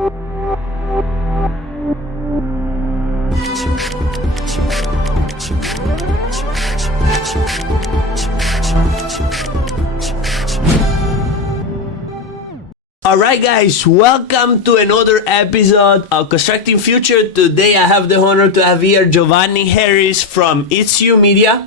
Alright guys, welcome to another episode of Constructing Future. Today I have the honor to have here Giovanni Harris from It's You Media.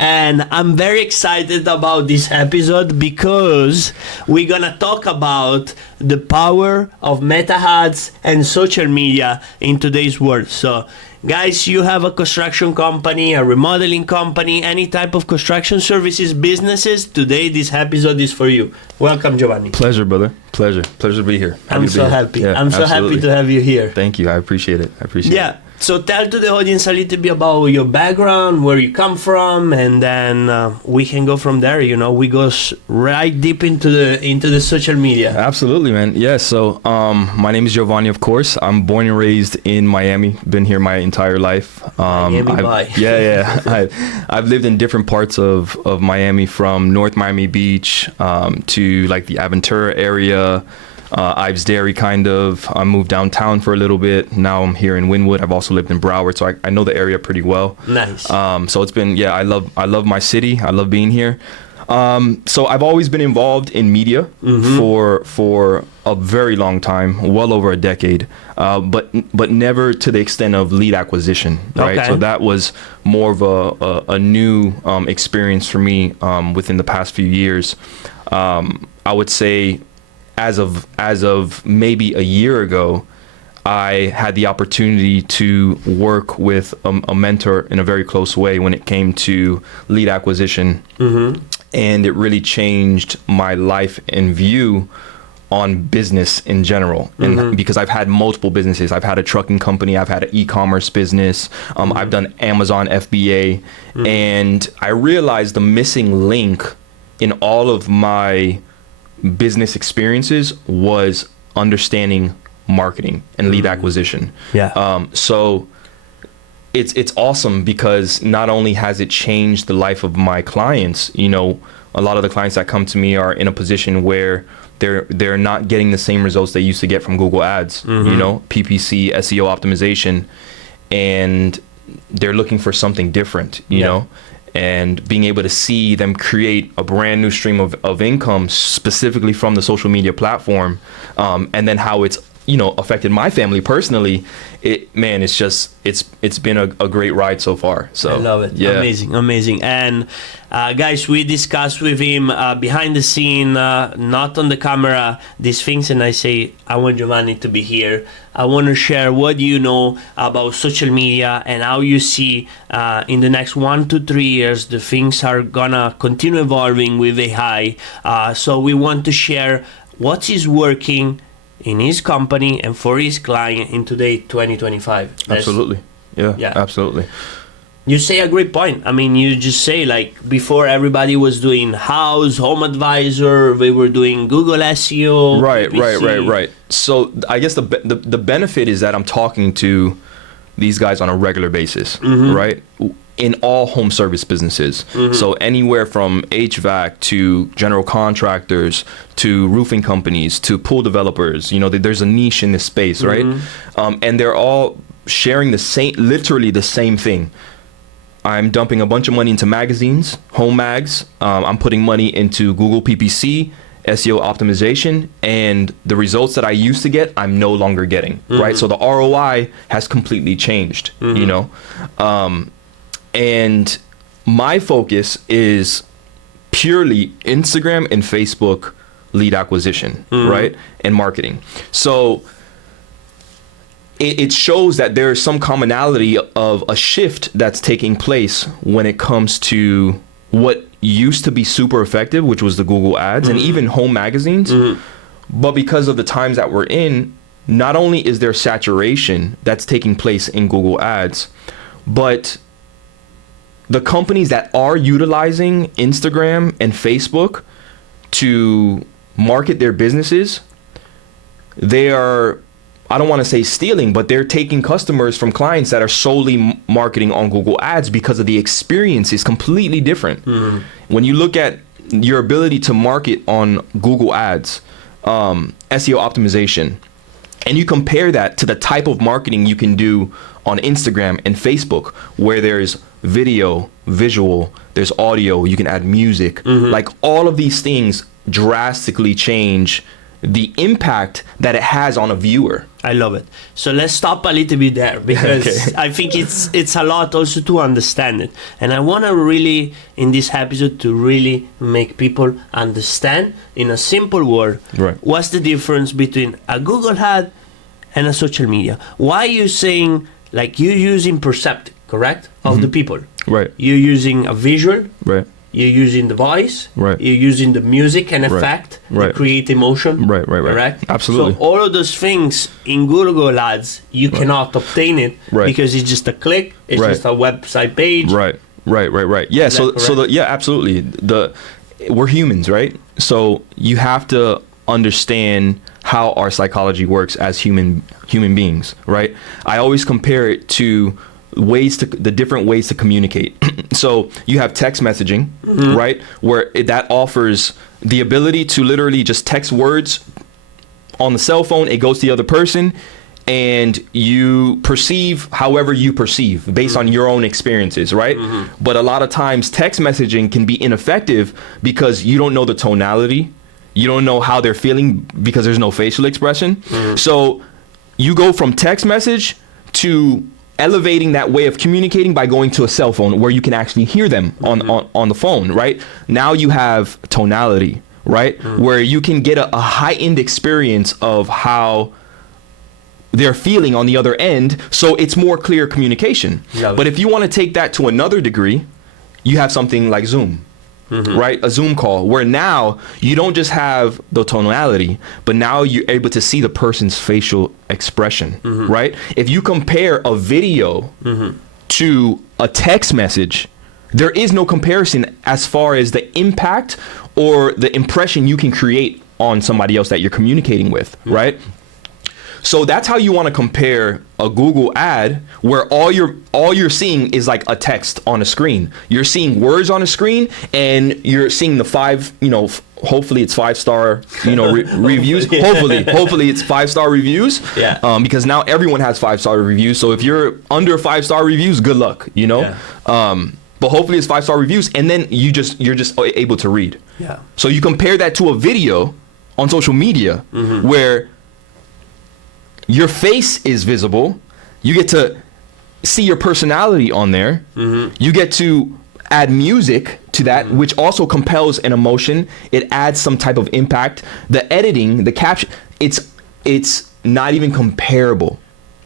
And I'm very excited about this episode because we're gonna talk about the power of meta ads and social media in today's world. So guys, you have a construction company, a remodeling company, any type of construction services businesses, today this episode is for you. Welcome, Giovanni. Pleasure, brother. Pleasure to be here. I'm so happy. I'm so happy to have you here. Thank you. I appreciate it. Yeah. So tell to the audience a little bit about your background, where you come from, and then we can go from there. You know, we go right deep into the social media. Absolutely, man. Yeah. So my name is Giovanni, of course. I'm born and raised in Miami. Been here my entire life. I've lived in different parts of Miami, from North Miami Beach to like the Aventura area. Ives Dairy, kind of. I moved downtown for a little bit. Now I'm here in Wynwood. I've also lived in Broward, so I know the area pretty well. Nice. So it's been, I love my city. I love being here. So I've always been involved in media for a very long time, well over a decade, but never to the extent of lead acquisition, right? Okay. So that was more of a new experience for me within the past few years. I would say, as of maybe a year ago, I had the opportunity to work with a mentor in a very close way when it came to lead acquisition. And it really changed my life and view on business in general. And because I've had multiple businesses. I've had a trucking company, I've had an e-commerce business, I've done Amazon FBA, and I realized the missing link in all of my business experiences was understanding marketing and lead acquisition. So it's awesome because not only has it changed the life of my clients, you know, a lot of the clients that come to me are in a position where they're not getting the same results they used to get from Google Ads, you know, PPC, SEO optimization, and they're looking for something different, you know. And being able to see them create a brand new stream of income specifically from the social media platform, and then how it's, you know, affected my family personally, it's been a great ride so far. So I love it. Yeah. Amazing. And guys, we discussed with him behind the scene, not on the camera, these things, and I say I want Giovanni to be here. I want to share what you know about social media and how you see in the next 1 to 3 years the things are gonna continue evolving with AI. So we want to share what is working in his company and for his client in today 2025. Absolutely. Yeah, absolutely. You say a great point. I mean, you just say, like, before everybody was doing Home Advisor, they were doing Google SEO. Right. So I guess the benefit is that I'm talking to these guys on a regular basis, right? In all home service businesses. So anywhere from HVAC to general contractors to roofing companies to pool developers, you know, there's a niche in this space, right? And they're all sharing literally the same thing. I'm dumping a bunch of money into magazines, home mags. I'm putting money into Google PPC, SEO optimization, and the results that I used to get, I'm no longer getting, right? So the ROI has completely changed, you know? And my focus is purely Instagram and Facebook lead acquisition, right? And marketing. So it shows that there's some commonality of a shift that's taking place when it comes to what used to be super effective, which was the Google Ads and even home magazines. But because of the times that we're in, not only is there saturation that's taking place in Google Ads, but the companies that are utilizing Instagram and Facebook to market their businesses, they are, I don't want to say stealing, but they're taking customers from clients that are solely marketing on Google Ads because of the experience is completely different. When you look at your ability to market on Google Ads, SEO optimization, and you compare that to the type of marketing you can do on Instagram and Facebook, where there's video, visual, there's audio, you can add music, like all of these things drastically change the impact that it has on a viewer. I love it. So let's stop a little bit there, because Okay. I think it's a lot also to understand it. And I want to really, in this episode, to really make people understand in a simple word, Right. what's the difference between a Google ad and a social media. Why you saying, like, you're using perceptive, correct, of the people. Right. You're using a visual, Right. you're using the voice, Right. you're using the music and effect Right. that create emotion, Right. correct? Absolutely. So all of those things in Google Ads, you cannot obtain it Right. because it's just a click, it's Right. just a website page. Right. Yeah. Is So that so correct? absolutely. We're humans, right? So you have to understand how our psychology works as human beings, right? I always compare it to the different ways to communicate. So you have text messaging, right? Where that offers the ability to literally just text words on the cell phone, it goes to the other person, and you perceive however you perceive based on your own experiences, right? But a lot of times text messaging can be ineffective because you don't know the tonality, you don't know how they're feeling because there's no facial expression. So you go from text message to elevating that way of communicating by going to a cell phone where you can actually hear them on the phone, right? Now you have tonality, right? Where you can get a heightened experience of how they're feeling on the other end, so it's more clear communication. Love But it. if you want to take that to another degree, you have something like Zoom, right? A Zoom call, where now you don't just have the tonality, but now you're able to see the person's facial expression, right? If you compare a video to a text message, there is no comparison as far as the impact or the impression you can create on somebody else that you're communicating with, right? So that's how you want to compare a Google ad, where all you're seeing is like a text on a screen. You're seeing words on a screen, and you're seeing the hopefully it's 5-star, reviews. Hopefully it's 5-star reviews. Yeah. Because now everyone has 5-star reviews. So if you're under 5-star reviews, good luck. Yeah. But hopefully it's 5-star reviews, and then you're just able to read. Yeah. So you compare that to a video on social media, where your face is visible, you get to see your personality on there, you get to add music to that, which also compels an emotion. It adds some type of impact. The editing, the caption, it's not even comparable.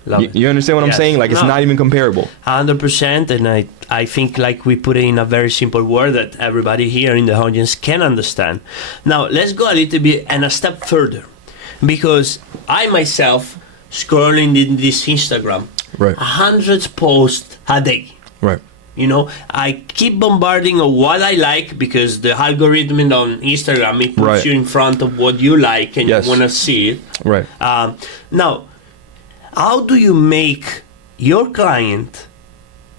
Love it. You understand what I'm Yes. saying? Like, it's No. not even comparable. 100%, and I think, like, we put it in a very simple word that everybody here in the audience can understand. Now let's go a little bit and a step further, because I myself scrolling in this Instagram, Right. 100 posts a day. Right. I keep bombarding of what I like, because the algorithm on Instagram, it puts Right. you in front of what you like and Yes. you want to see it. Right. Now, how do you make your client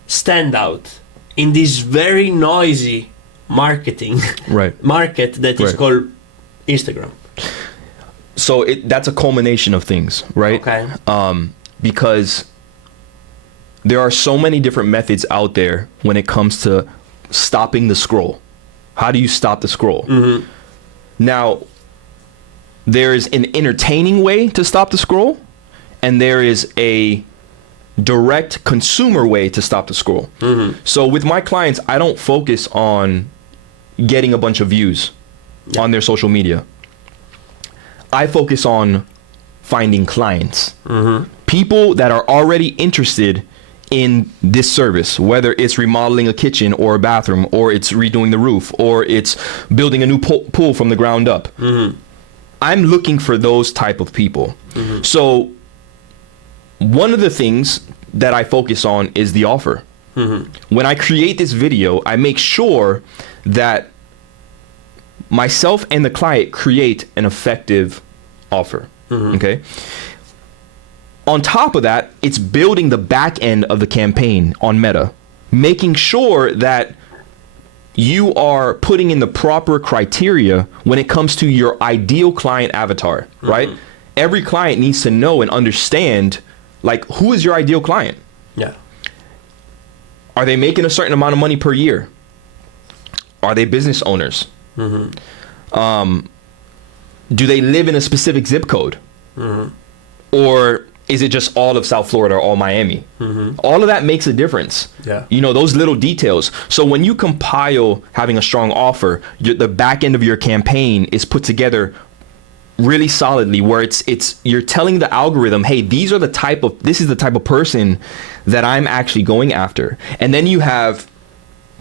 stand out in this very noisy marketing Right. market that is Right. called Instagram? So that's a culmination of things, right? Okay. Because there are so many different methods out there when it comes to stopping the scroll. How do you stop the scroll? Now, there is an entertaining way to stop the scroll, and there is a direct consumer way to stop the scroll. So with my clients, I don't focus on getting a bunch of views on their social media. I focus on finding clients, people that are already interested in this service, whether it's remodeling a kitchen or a bathroom, or it's redoing the roof, or it's building a new pool from the ground up. I'm looking for those type of people. So one of the things that I focus on is the offer. When I create this video, I make sure that myself and the client create an effective offer. Okay. On top of that, it's building the back end of the campaign on Meta, making sure that you are putting in the proper criteria when it comes to your ideal client avatar, right? every client needs to know and understand, like, who is your ideal client? Yeah. Are they making a certain amount of money per year? Are they business owners? Do they live in a specific zip code? Or is it just all of South Florida or all Miami? All of that makes a difference. Yeah. You know, those little details. So when you compile having a strong offer, the back end of your campaign is put together really solidly, where it's you're telling the algorithm, hey, this is the type of person that I'm actually going after. And then you have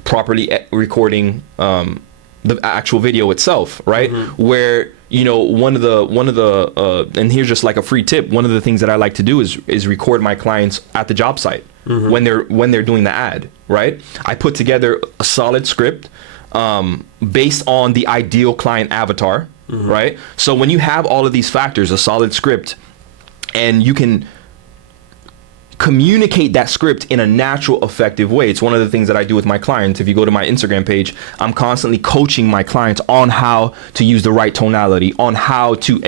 properly recording the actual video itself, right? Where, you know, one of the and here's just like a free tip, one of the things that I like to do is record my clients at the job site when they're doing the ad, right? I put together a solid script based on the ideal client avatar, right? So when you have all of these factors, a solid script, and you can communicate that script in a natural, effective way. It's one of the things that I do with my clients. If you go to my Instagram page, I'm constantly coaching my clients on how to use the right tonality, on how to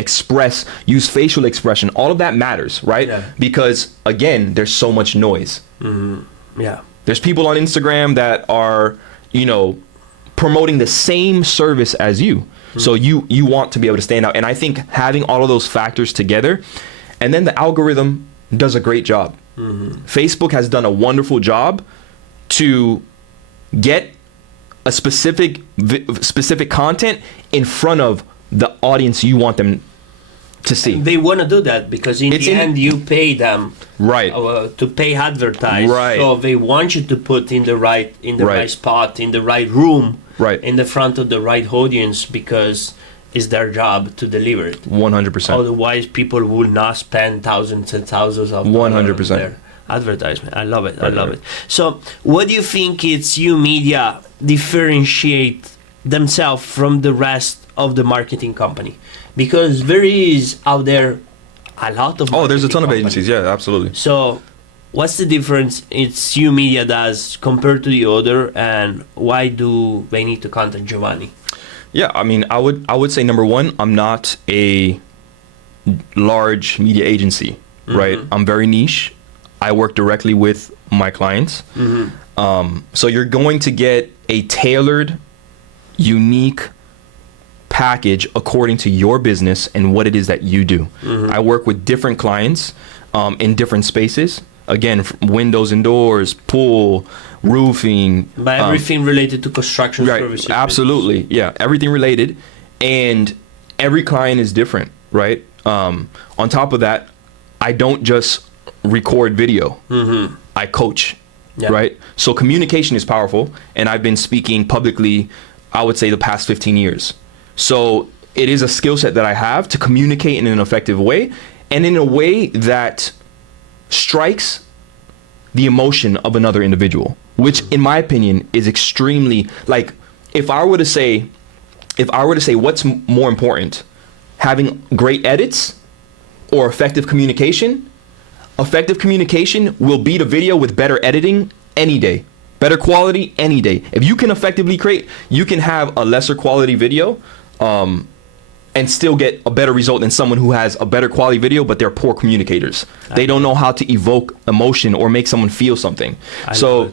use facial expression. All of that matters, right? Yeah. Because again, there's so much noise. Yeah. There's people on Instagram that are, you know, promoting the same service as you. So you want to be able to stand out. And I think having all of those factors together, and then the algorithm does a great job. Facebook has done a wonderful job to get a specific content in front of the audience you want them to see. And they want to do that because in the end you pay them to pay advertise. Right. So they want you to put in the right spot, in the right room, in the front of the right audience, because it's their job to deliver it. 100%. Otherwise, people will not spend thousands and thousands of 100% their advertisement. I love it. I love it. So, what do you think it's YOUmedia differentiate themselves from the rest of the marketing company? Because there is out there a lot of there's a ton companies. of agencies. Yeah, absolutely. So, what's the difference it's YOUmedia does compared to the other, and why do they need to contact Giovanni? Yeah, I mean, I would say, number one, I'm not a large media agency, right? I'm very niche. I work directly with my clients. So you're going to get a tailored, unique package according to your business and what it is that you do. I work with different clients in different spaces. Again, windows and doors, pool, roofing. By everything related to construction services. Absolutely. Yeah. Everything related. And every client is different, right? On top of that, I don't just record video. I coach, right? So communication is powerful. And I've been speaking publicly, I would say, the past 15 years. So it is a skill set that I have to communicate in an effective way, and in a way that strikes the emotion of another individual, which in my opinion is extremely, like, if I were to say what's more important, having great edits or effective communication will beat a video with better editing any day, better quality any day. If you can effectively create, you can have a lesser quality video and still get a better result than someone who has a better quality video, but they're poor communicators. They don't know how to evoke emotion or make someone feel something. So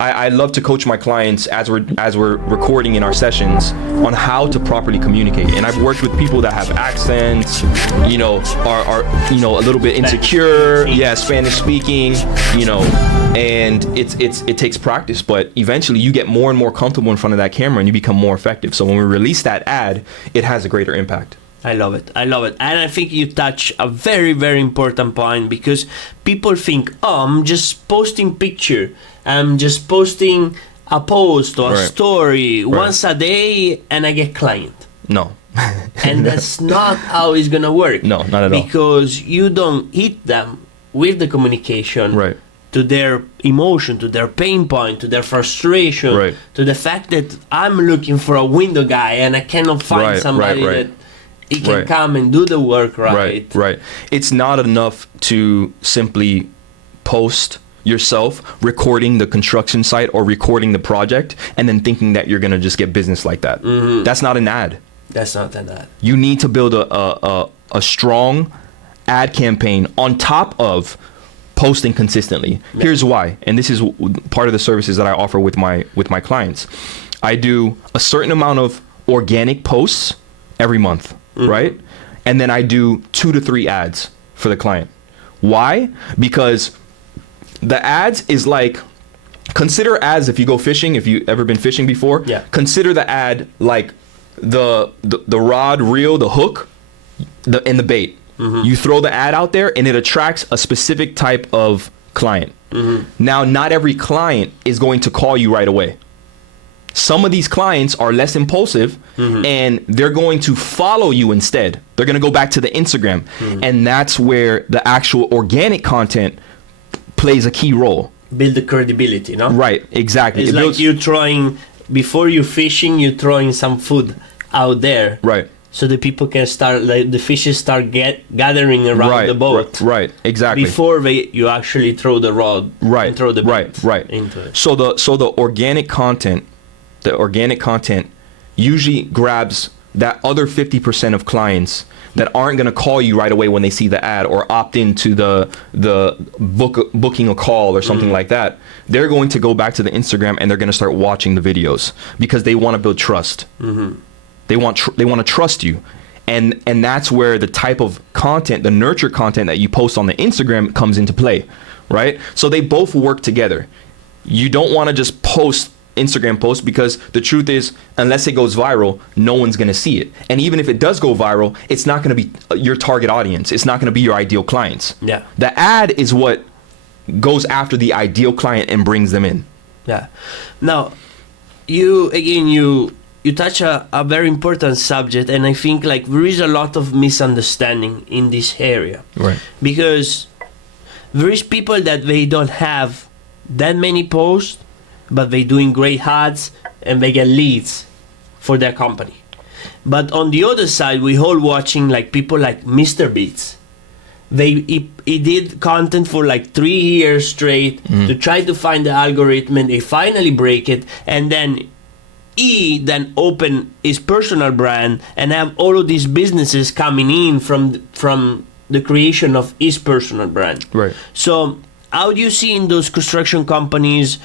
I love to coach my clients as we're recording in our sessions on how to properly communicate. And I've worked with people that have accents, you know, are you know, a little bit insecure, Spanish speaking, you know, and it takes practice, but eventually you get more and more comfortable in front of that camera and you become more effective. So when we release that ad, it has a greater impact. I love it. And I think you touch a very, very important point, because people think, I'm just posting picture. I'm just posting a post or a story once a day and I get client. No. And that's not how it's going to work. No, not at all. Because you don't hit them with the communication to their emotion, to their pain point, to their frustration, to the fact that I'm looking for a window guy and I cannot find somebody that he can come and do the work right. It's not enough to simply post yourself recording the construction site or recording the project and then thinking that you're going to just get business like that. That's not an ad. That's not an ad. You need to build a a strong ad campaign on top of posting consistently. Yeah. Here's why, and this is part of the services that I offer with my clients. I do a certain amount of organic posts every month, right? And then I do 2 to 3 ads for the client. Why? Because the ads is like, consider ads if you go fishing, if you ever been fishing before. Yeah. Consider the ad like the rod, reel, the hook, and the bait. You throw the ad out there and it attracts a specific type of client. Now, not every client is going to call you right away. Some of these clients are less impulsive and they're going to follow you instead. They're going to go back to the Instagram. And that's where the actual organic content plays a key role. Build the credibility, no? Right, exactly. It's It like builds- you throwing, before you fishing, you're throwing some food out there. Right. So the people can start, like the fishes start gathering around the boat. Right, exactly. Before you actually throw the rod Right, and throw the bait right. into it. So the organic content usually grabs that other 50% of clients that aren't going to call you right away when they see the ad or opt into the booking a call or something like that. They're going to go back to the Instagram and they're going to start watching the videos because they want to build trust. They want to trust you. And that's where the type of content, the nurture content that you post on the Instagram comes into play, right? So they both work together. You don't want to just post Instagram posts because the truth is, unless it goes viral, no one's going to see it. And even if it does go viral, it's not going to be your target audience. It's not going to be your ideal clients. Yeah. The ad is what goes after the ideal client and brings them in. Yeah. Now, you touch a very important subject, and I think like there is a lot of misunderstanding in this area. Right. Because there is people that they don't have that many posts, but they doing great ads and they get leads for their company. But on the other side, we all watching like people like Mr. Beats. He did content for like 3 years straight to try to find the algorithm, and they finally break it, and then he then open his personal brand and have all of these businesses coming in from the creation of his personal brand. Right. So how do you see in those construction companies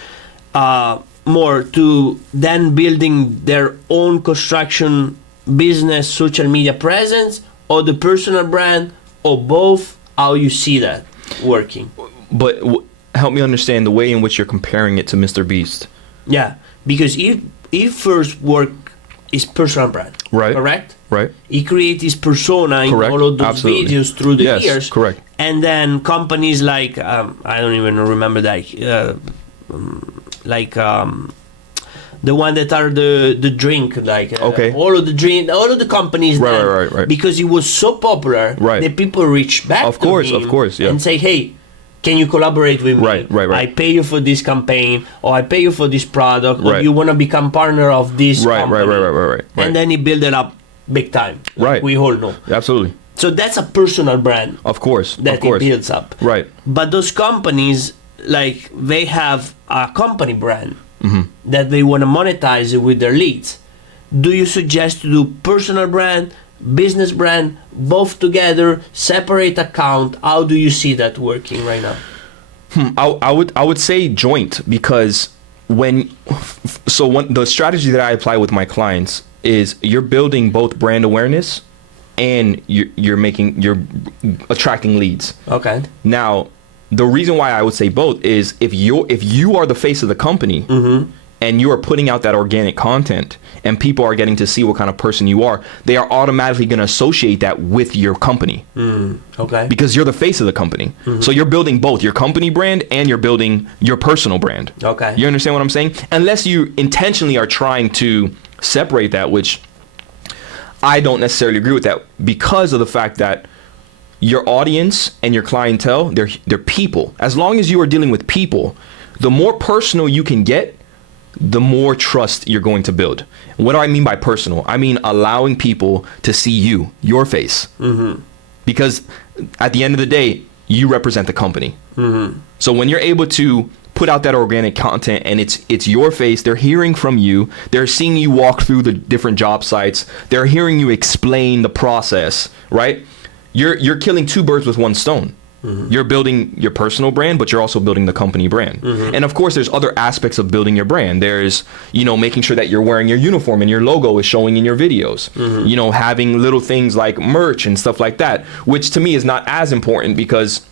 more to then building their own construction business, social media presence, or the personal brand, or both? How you see that working? But help me understand the way in which you're comparing it to Mr. Beast. Yeah, because he first worked his personal brand, Right. correct? Right. He created his persona in Correct. all of those Absolutely. videos through the Yes, years. correct. And then companies like I don't even remember that, the one that are the drink, like Okay. all of the companies. Right, then, right. Because he was so popular, Right. that people reach back Of to course, him of course, yeah. and say, hey, can you collaborate with me? Right. I pay you for this campaign, or I pay you for this product, or Right. you want to become partner of this Right, company. right. And then he build it up big time. Like Right. we all know. Absolutely. So that's a personal brand Of course. that of course. he builds up. Right. But those companies, like, they have a company brand that they want to monetize it with their leads. Do you suggest to do personal brand, business brand, both together, separate account? How do you see that working right now? I would say joint, because when the strategy that I apply with my clients is you're building both brand awareness and you're attracting leads. Okay. Now, the reason why I would say both is if you are the face of the company and you are putting out that organic content and people are getting to see what kind of person you are, they are automatically going to associate that with your company. Okay. Because you're the face of the company. So you're building both your company brand and you're building your personal brand. Okay. You understand what I'm saying? Unless you intentionally are trying to separate that, which I don't necessarily agree with that, because of the fact that your audience and your clientele, they're people. As long as you are dealing with people, the more personal you can get, the more trust you're going to build. What do I mean by personal? I mean allowing people to see you, your face. Because at the end of the day, you represent the company. So when you're able to put out that organic content and it's your face, they're hearing from you, they're seeing you walk through the different job sites, they're hearing you explain the process, right? you're killing two birds with one stone. You're building your personal brand, but you're also building the company brand. And of course, there's other aspects of building your brand. There's, making sure that you're wearing your uniform and your logo is showing in your videos. Having little things like merch and stuff like that, which to me is not as important because,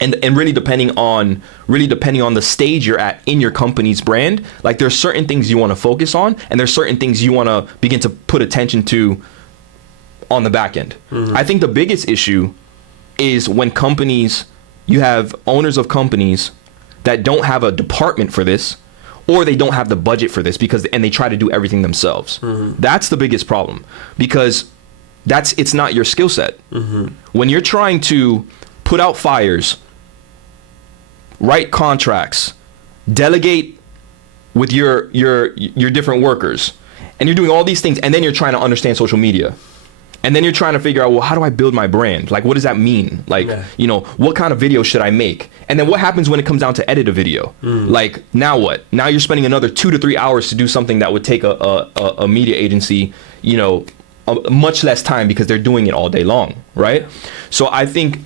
and really depending on the stage you're at in your company's brand, like there's certain things you want to focus on, and there's certain things you want to begin to put attention to on the back end. I think the biggest issue is when you have owners of companies that don't have a department for this, or they don't have the budget for this and they try to do everything themselves. That's the biggest problem, because it's not your skill set. When you're trying to put out fires, write contracts, delegate with your different workers, and you're doing all these things, and then you're trying to understand social media. And then you're trying to figure out, well, how do I build my brand? Like, what does that mean? Like, what kind of video should I make? And then what happens when it comes down to edit a video? Like, now what? Now you're spending another 2 to 3 hours to do something that would take a media agency, much less time because they're doing it all day long, right? So I think,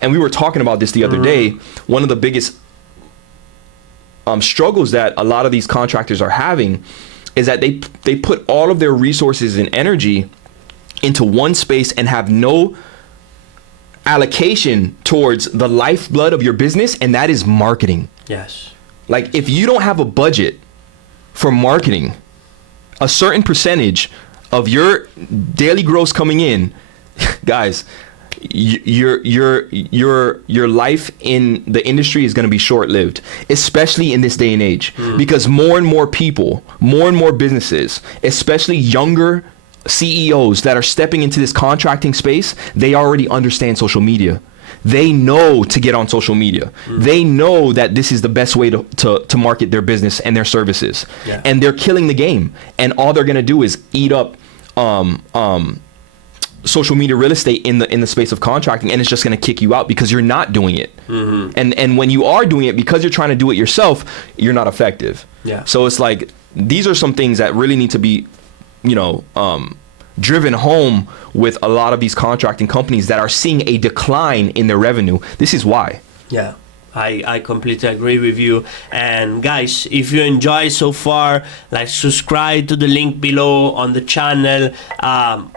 and we were talking about this the other day, one of the biggest struggles that a lot of these contractors are having is that they put all of their resources and energy into one space and have no allocation towards the lifeblood of your business, and that is marketing. Yes. Like, if you don't have a budget for marketing, a certain percentage of your daily gross coming in, guys, your life in the industry is going to be short-lived, especially in this day and age, because more and more people, more and more businesses, especially younger CEOs that are stepping into this contracting space, they already understand social media. They know to get on social media. They know that this is the best way to market their business and their services. Yeah. And they're killing the game. And all they're going to do is eat up social media real estate in the space of contracting, and it's just going to kick you out because you're not doing it. And when you are doing it, because you're trying to do it yourself, you're not effective. Yeah. So it's like, these are some things that really need to be, driven home with a lot of these contracting companies that are seeing a decline in their revenue. This is why. Yeah. I completely agree with you. And guys, if you enjoy so far, like, subscribe to the link below on the channel.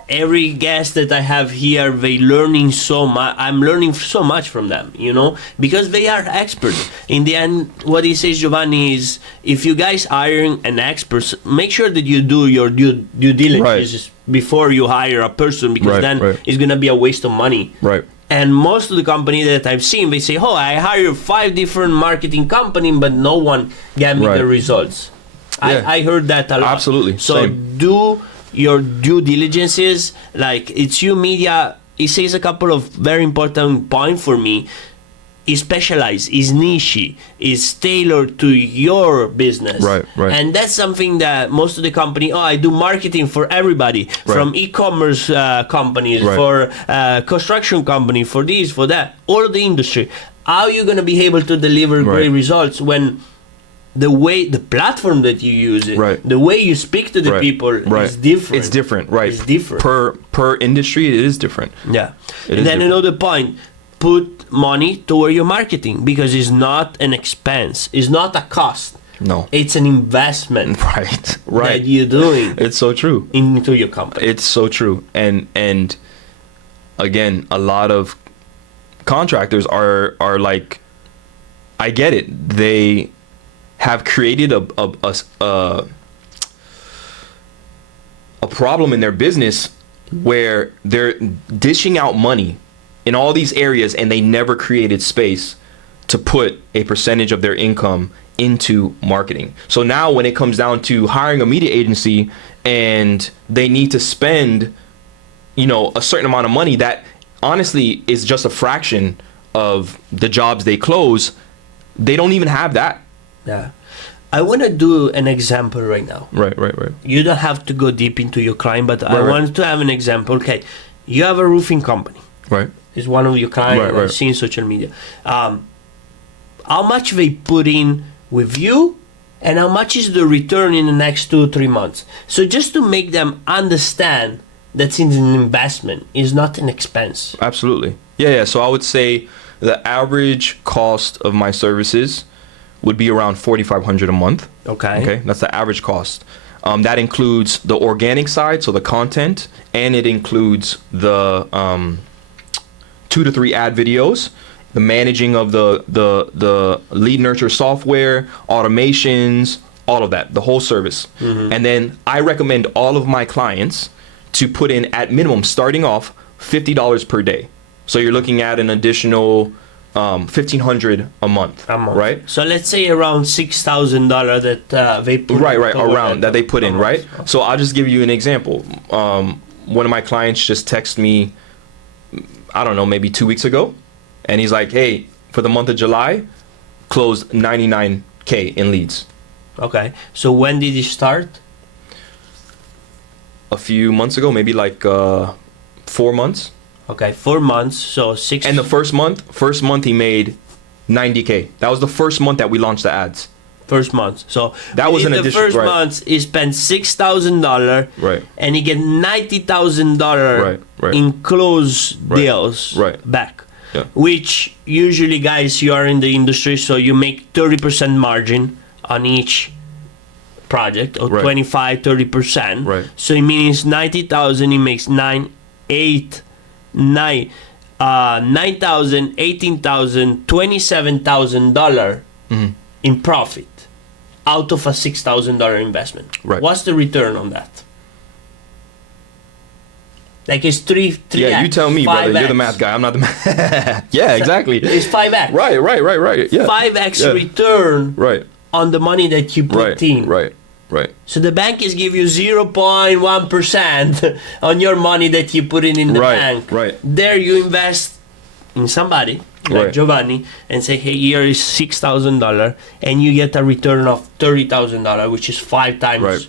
Every guest that I have here, they learning so much. I'm learning so much from them, because they are experts. In the end, what he says, Giovanni, is if you guys hiring an expert, make sure that you do your due diligence before you hire a person, because then it's going to be a waste of money. Right. And most of the companies that I've seen, they say, oh, I hired 5 different marketing companies, but no one gave me the results. Yeah. I heard that a lot. Absolutely. So do your due diligences. Like, It's You Media, it says a couple of very important points for me. Is specialized, is niche, is tailored to your business. Right. And that's something that most of the company, I do marketing for everybody, from e-commerce companies, for construction company, for this, for that, all of the industry. How are you going to be able to deliver great results when the platform that you use, the way you speak to the people is different? It's different, right? It's different. Per industry, it is different. Yeah. And then another point, put money toward your marketing, because it's not an expense, it's not a cost. No, it's an investment. Right. That you're doing. It's so true. Into your company. It's so true. And again, a lot of contractors are like, I get it. They have created a problem in their business where they're dishing out money in all these areas, and they never created space to put a percentage of their income into marketing. So now when it comes down to hiring a media agency and they need to spend, a certain amount of money that honestly is just a fraction of the jobs they close, they don't even have that. Yeah. I want to do an example right now. Right. You don't have to go deep into your client, but I want to have an example. Okay, you have a roofing company. Right. Is one of your clients I've seen social media. How much they put in with you, and how much is the return in the next 2 or 3 months? So just to make them understand that's an investment. It's not an expense. Absolutely. Yeah. So I would say the average cost of my services would be around $4,500 a month. Okay. That's the average cost. That includes the organic side, so the content, and it includes the 2 to 3 ad videos, the managing of the lead nurture software, automations, all of that, the whole service. And then I recommend all of my clients to put in, at minimum, starting off, $50 per day. So you're looking at an additional $1,500 a month, right? So let's say around $6,000 that they put right around that they put in, right? So I'll just give you an example. One of my clients just texted me, I don't know, maybe 2 weeks ago, and he's like, hey, for the month of July, closed 99K in leads. Okay, so when did you start? A few months ago, maybe like 4 months. Okay, 4 months, so 6. And the first month he made 90K. That was the first month that we launched the ads. First month. So that was an the addition. first month he spent $6,000, right? And he get $90,000 right. in close deals back. Yeah. Which usually, guys, you are in the industry, so you make 30% margin on each project, or 25-30%. Right. So it means 90,000. He makes $9,000, $18,000, $27,000 in profit out of a $6,000 investment. Right. What's the return on that? Like it's 3 Yeah, you tell me, brother. You're the math guy. I'm not the math. Yeah, exactly. It's 5x. Right. Yeah. 5x return on the money that you put in. Right. So the bank is give you 0.1% on your money that you put in the bank. Right. There you invest in somebody like Giovanni and say, hey, here is $6,000, and you get a return of $30,000, which is 5 times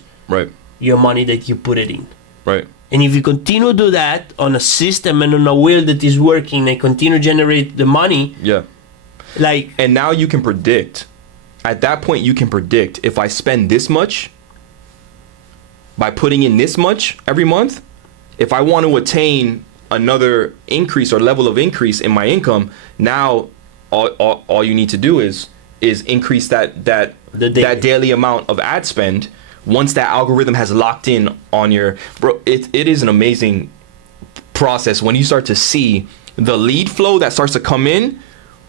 your money that you put it in. Right. And if you continue to do that on a system and on a wheel that is working and continue to generate the money, and now you can predict. At that point, you can predict, if I spend this much by putting in this much every month, if I want to attain another increase or level of increase in my income, now all you need to do is increase that daily amount of ad spend. Once that algorithm has locked in on your it is an amazing process when you start to see the lead flow that starts to come in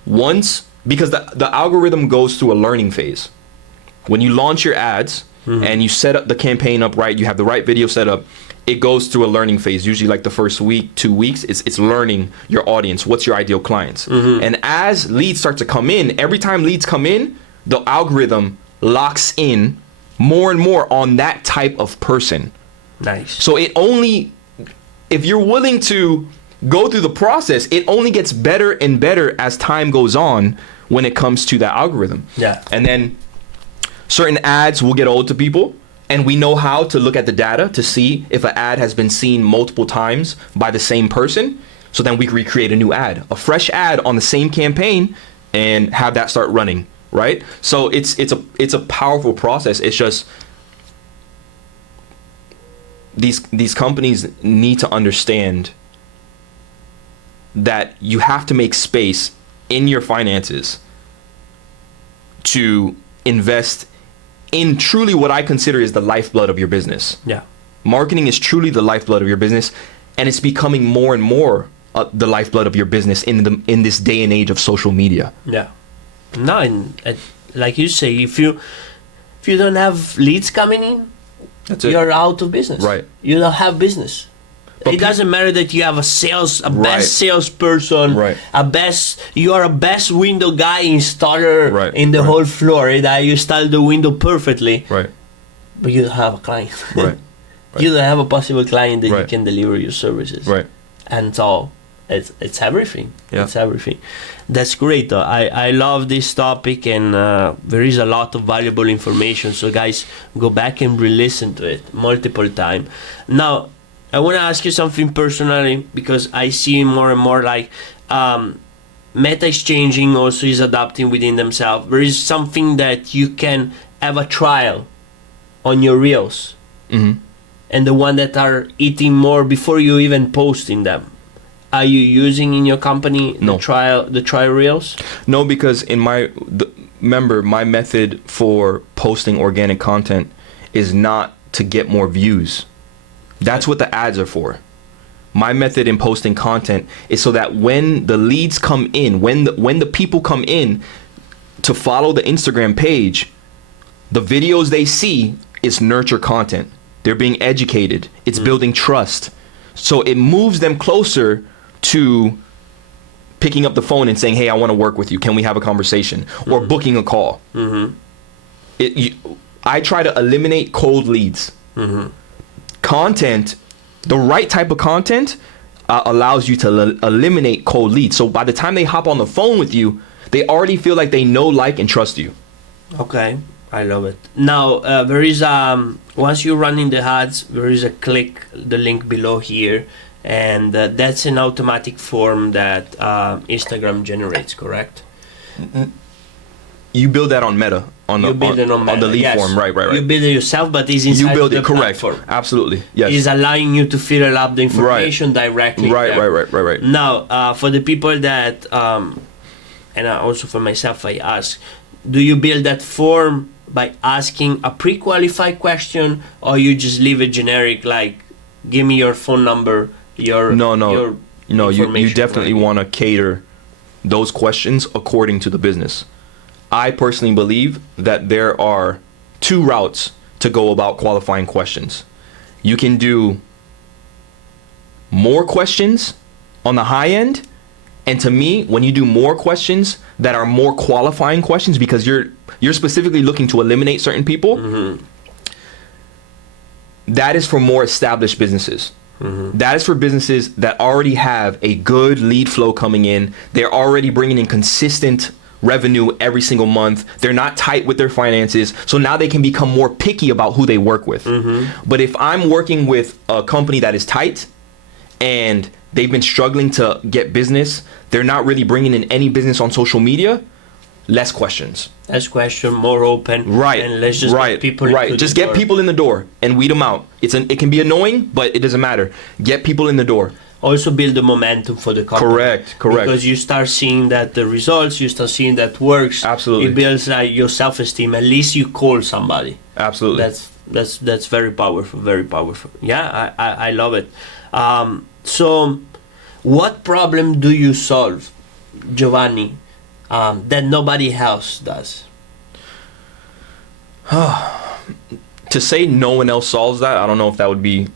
once, because the algorithm goes through a learning phase. When you launch your ads and you set up the campaign up right, you have the right video set up, it goes through a learning phase. Usually like the first week, 2 weeks, it's learning your audience, what's your ideal clients. And as leads start to come in, every time leads come in, the algorithm locks in more and more on that type of person. Nice. So it only, if you're willing to go through the process, it only gets better and better as time goes on when it comes to that algorithm. Yeah. And then certain ads will get old to people, and we know how to look at the data to see if an ad has been seen multiple times by the same person. So then we can recreate a new ad, a fresh ad on the same campaign, and have that start running. Right? So it's a powerful process. It's just these companies need to understand that you have to make space in your finances to invest in truly what I consider is the lifeblood of your business. Yeah. Marketing is truly the lifeblood of your business, and it's becoming more and more the lifeblood of your business in this day and age of social media. Yeah. No, and like you say, if you don't have leads coming in, you're out of business. Right. You don't have business. But it doesn't matter that you have a best salesperson, you are a best window guy installer in the whole floor, that you install the window perfectly. Right. But you don't have a client. Right. You don't have a possible client that you can deliver your services. Right. And so it's everything. Yeah. It's everything. That's great though. I love this topic, and there is a lot of valuable information. So guys, go back and re-listen to it multiple times. Now, I want to ask you something personally, because I see more and more like Meta is changing, also is adapting within themselves. There is something that you can have a trial on your reels. and the one that are eating more before you even posting them. Are you using in your company No. the trial reels? No, because remember, my method for posting organic content is not to get more views. That's what the ads are for. My method in posting content is so that when the leads come in, when the people come in to follow the Instagram page, the videos they see is nurture content. They're being educated. It's building trust. So it moves them closer to picking up the phone and saying, hey, I want to work with you. Can we have a conversation? Or booking a call. I try to eliminate cold leads. Content, the right type of content allows you to eliminate cold leads. So by the time they hop on the phone with you, they already feel like they know, like, and trust you. Okay, I love it. Now, there is once you're running the ads, there is a click the link below here, and that's an automatic form that Instagram generates, correct? You build that on Meta, on the lead yes. form, right. You build it yourself, but it's inside You build the it, correct. platform. Absolutely, yes. It's allowing you to fill up the information directly. Right. Now, for the people that, and also for myself, I ask, do you build that form by asking a pre-qualified question, or you just leave it generic, like, give me your phone number, your No, you information, definitely right? want to cater those questions according to the business. I personally believe that there are two routes to go about qualifying questions. You can do more questions on the high end, and to me, when you do more questions that are more qualifying questions, because you're specifically looking to eliminate certain people, that is for more established businesses. That is for businesses that already have a good lead flow coming in. They're already bringing in consistent revenue every single month. They're not tight with their finances, so now they can become more picky about who they work with. But if I'm working with a company that is tight and they've been struggling to get business, they're not really bringing in any business on social media, less questions. Less question, more open. Right. And let's just get people into Just the get door. people in the door and weed them out. It can be annoying, but it doesn't matter. Get people in the door. Also build the momentum for the company. Correct. Because you start seeing that the results, you start seeing that works. Absolutely. It builds like your self-esteem. At least you call somebody. Absolutely. That's very powerful. Very powerful. Yeah, I love it. So, what problem do you solve, Giovanni, that nobody else does? To say no one else solves that, I don't know if that would be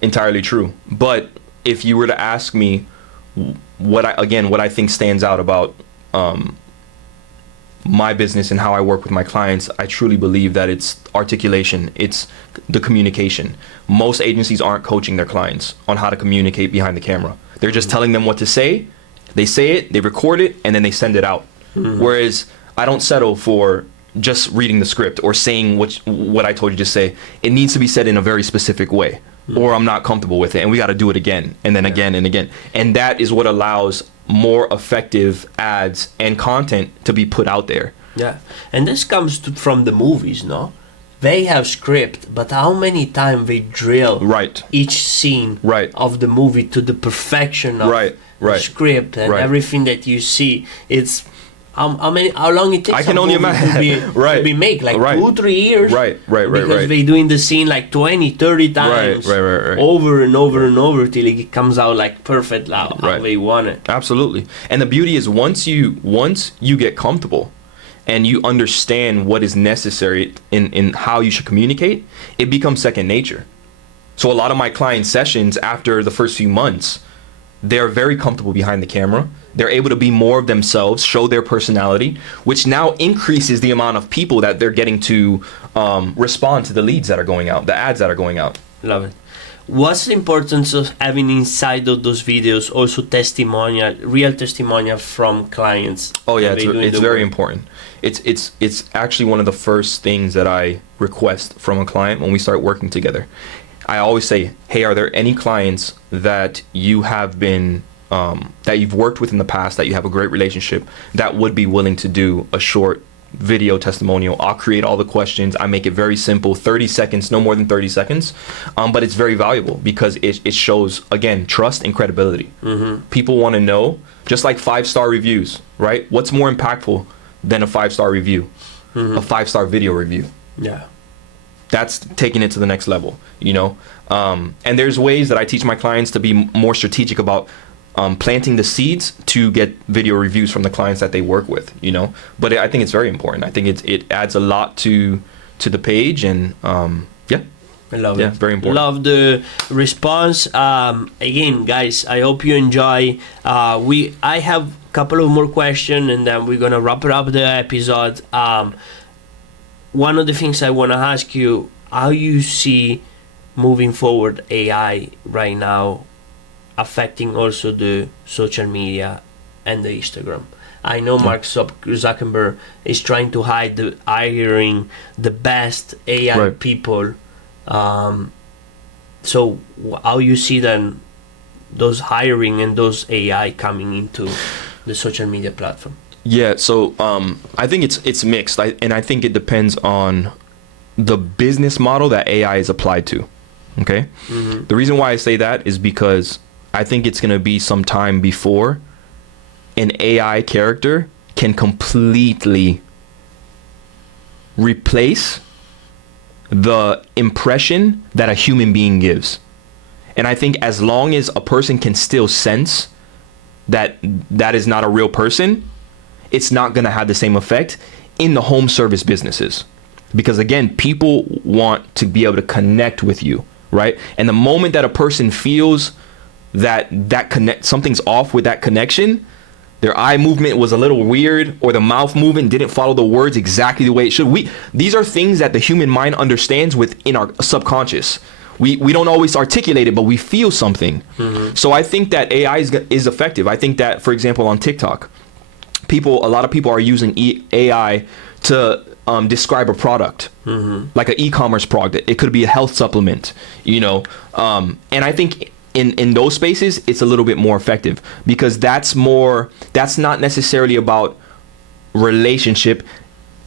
entirely true. But if you were to ask me what I think stands out about my business and how I work with my clients, I truly believe that it's articulation, it's the communication. Most agencies aren't coaching their clients on how to communicate behind the camera. They're just telling them what to say. They say it, they record it, and then they send it out. Whereas I don't settle for just reading the script or saying what I told you to say. It needs to be said in a very specific way, or I'm not comfortable with it, and we got to do it again and then again and again. And that is what allows more effective ads and content to be put out there. Yeah, and this comes from the movies, no? They have script, but how many times they drill each scene of the movie to the perfection of the script and everything that you see. It's how long it takes. I can only imagine to be made, like 2-3 years. Because they doing the scene like 20-30 times over and over and over till it comes out like perfect how they want it. Absolutely. And the beauty is once you get comfortable and you understand what is necessary in how you should communicate, it becomes second nature. So a lot of my client sessions after the first few months, they're very comfortable behind the camera. They're able to be more of themselves, show their personality, which now increases the amount of people that they're getting to respond to the leads that are going out, the ads that are going out. Love it. What's the importance of having inside of those videos also real testimonial from clients? Oh yeah, it's very important. It's actually one of the first things that I request from a client when we start working together. I always say, hey, are there any clients that you have been that you've worked with in the past, that you have a great relationship, that would be willing to do a short video testimonial. I'll create all the questions. I make it very simple, 30 seconds, no more than 30 seconds. But it's very valuable because it shows, again, trust and credibility. People want to know, just like 5-star reviews, right? What's more impactful than a 5-star review? A 5-star video review. Yeah. That's taking it to the next level, you know? And there's ways that I teach my clients to be more strategic about planting the seeds to get video reviews from the clients that they work with, you know? But I think it's very important. I think it adds a lot to the page, and yeah. I love Yeah, it. very important. Love the response. Again, guys, I hope you enjoy. I have a couple of more questions, and then we're gonna wrap it up the episode. One of the things I want to ask you, how you see moving forward AI right now affecting also the social media and the Instagram. I know Mark Zuckerberg is trying to hide the hiring the best AI Right. people. So how you see then those hiring and those AI coming into the social media platform? Yeah, so I think it's mixed, and I think it depends on the business model that AI is applied to. Okay, the reason why I say that is because I think it's gonna be some time before an AI character can completely replace the impression that a human being gives. And I think as long as a person can still sense that that is not a real person, it's not going to have the same effect in the home service businesses. Because again, people want to be able to connect with you, right? And the moment that a person feels that something's off with that connection, their eye movement was a little weird, or the mouth movement didn't follow the words exactly the way it should. These are things that the human mind understands within our subconscious. We don't always articulate it, but we feel something. So I think that AI is effective. I think that, for example, on TikTok, a lot of people are using AI to describe a product, like an e-commerce product. It could be a health supplement, you know. And I think in those spaces, it's a little bit more effective because that's not necessarily about relationship.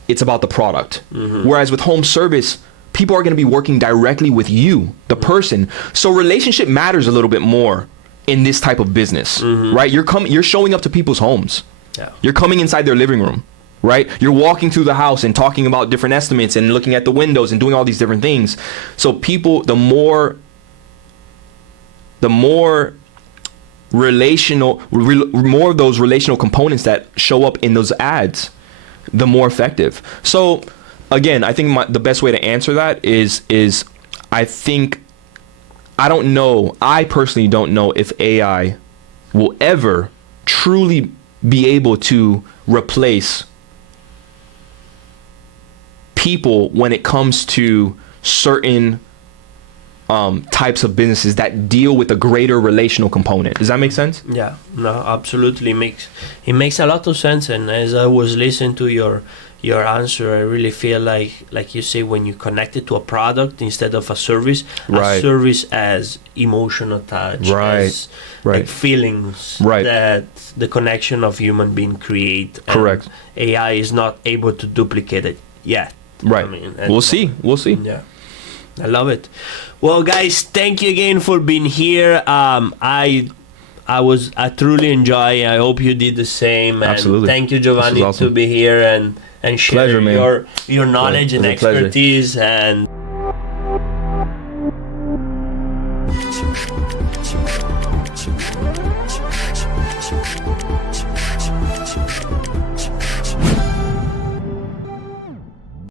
It's about the product. Whereas with home service, people are going to be working directly with you, the person. So relationship matters a little bit more in this type of business, right? You're showing up to people's homes. Yeah. You're coming inside their living room, right? You're walking through the house and talking about different estimates and looking at the windows and doing all these different things. So people, the more relational, more of those relational components that show up in those ads, the more effective. So again, I think the best way to answer that is I personally don't know if AI will ever truly be able to replace people when it comes to certain types of businesses that deal with a greater relational component. Does that make sense? Yeah, no, absolutely it makes a lot of sense. And as I was listening to your answer, I really feel like you say, when you connect it to a product instead of a service, Right. a service as emotional touch, Right. as like feelings Right. that the connection of human being create. And Correct. AI is not able to duplicate it yet. Right. I mean, We'll see. Yeah, I love it. Well, guys, thank you again for being here. I truly enjoy. I hope you did the same. And Absolutely. thank you, Giovanni, This was awesome. to be here and share Pleasure, man. your knowledge Yeah, and it was a pleasure. expertise. And